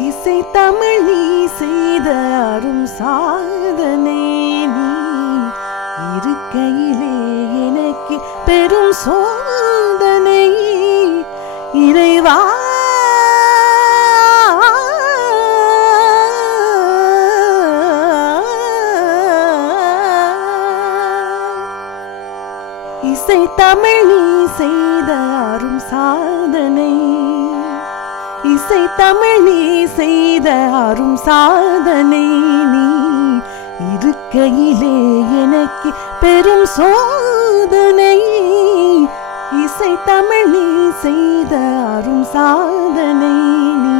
இசை தமிழ் நீ செய்த அரும் சாதனை. நீ இருக்கையிலே எனக்கு பெரும் சோதனை. இறைவா இசை தமிழ் நீ செய்த அரும் சாதனை. இசை தமிழ் நீ செய்த அரும் சாதனை. நீ இருக்கையிலே எனக்கு பெரும் சோதனை. இசை தமிழ் நீ செய்த அரும் சாதனை. நீ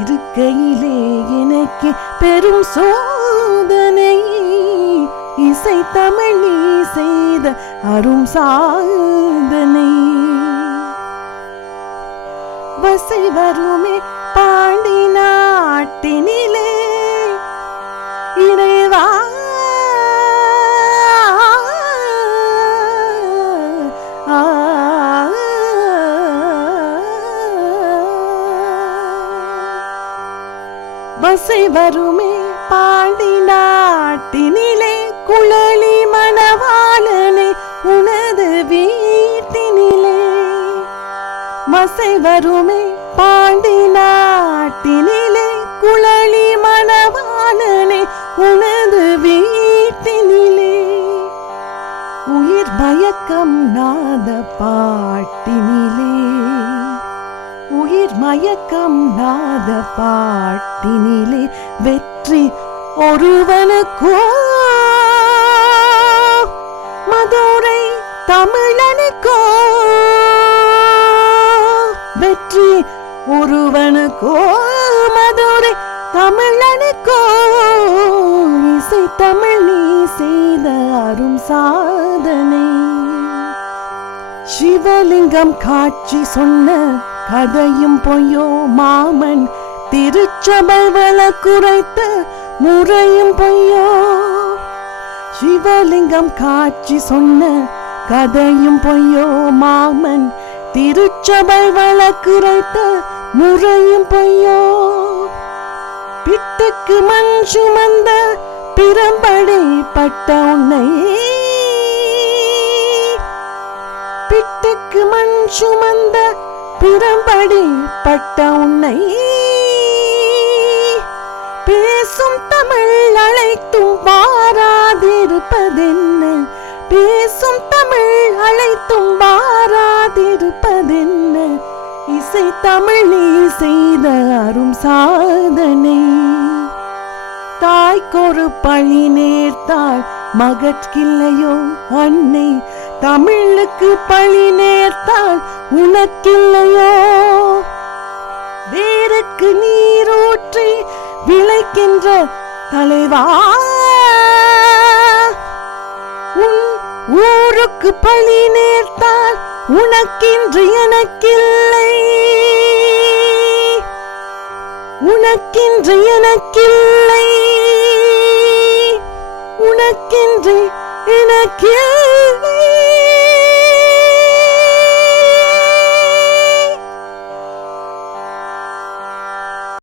இருக்கையிலே எனக்கு பெரும் சோதனை. இசை தமிழ் நீ செய்த அரும் சாதனை. வசை வருமே பாண்டி நாட்டினிலே இறைவா வசை வருமே பாண்டி நாட்டினிலே குழலி மணவாளனே உனது வீட்டினிலே. மசை வருமே பாண்டி நாட்டினிலே குழலி மணவாளனே உனது வீட்டினிலே. உயிர் மயக்கம் நாத பாட்டினிலே. உயிர் மயக்கம் நாத பாட்டினிலே. வெற்றி ஒருவனுக்கோ மதுரை தமிழனுக்கோ. வெற்றி ஒருவனுக்கோ மதுரை தமிழனுக்கோ. இசை தமிழ் நீ செய்த அரும் சாதனை. சிவலிங்கம் காட்சி சொன்ன கதையும் பொய்யோ மாமன். திருச்சபை வழக்குரைத்த முறையும் பொய்யோ. சிவலிங்கம் காட்சி சொன்ன கதையும் பொய்யோ மாமன். திருச்சபை வழக்குரைத்த முறையும் பொய்யோ. பிட்டுக்கு மண் சுமந்த பிரம்படி பட்ட உன்னை. பிட்டுக்கு மண் சுமந்த பிரம்படி பட்ட உன்னை. பேசும் தமிழ் அழைத்தும் வாராதிருப்பதென்ன. பேசும் தமிழ் அழைத்தும் வாராதிருப்பதென்ன. இசை தமிழ் நீ செய்த அரும் சாதனை. தாய்க்கொரு பழி நேர்த்தாள் மகற்கில்லையோ அன்னை. தமிழுக்கு பழி நேர்த்தாள் உனக்கில்லையோ. வேருக்கு நீரூற்றி விளைக்கின்ற தலைவா. உன் ஊருக்கு பழி நேர்த்தால் உனக்கின்று எனக்கில்லை. உனக்கின்று எனக்கில்லை. உனக்கின்று எனக்கில்லை.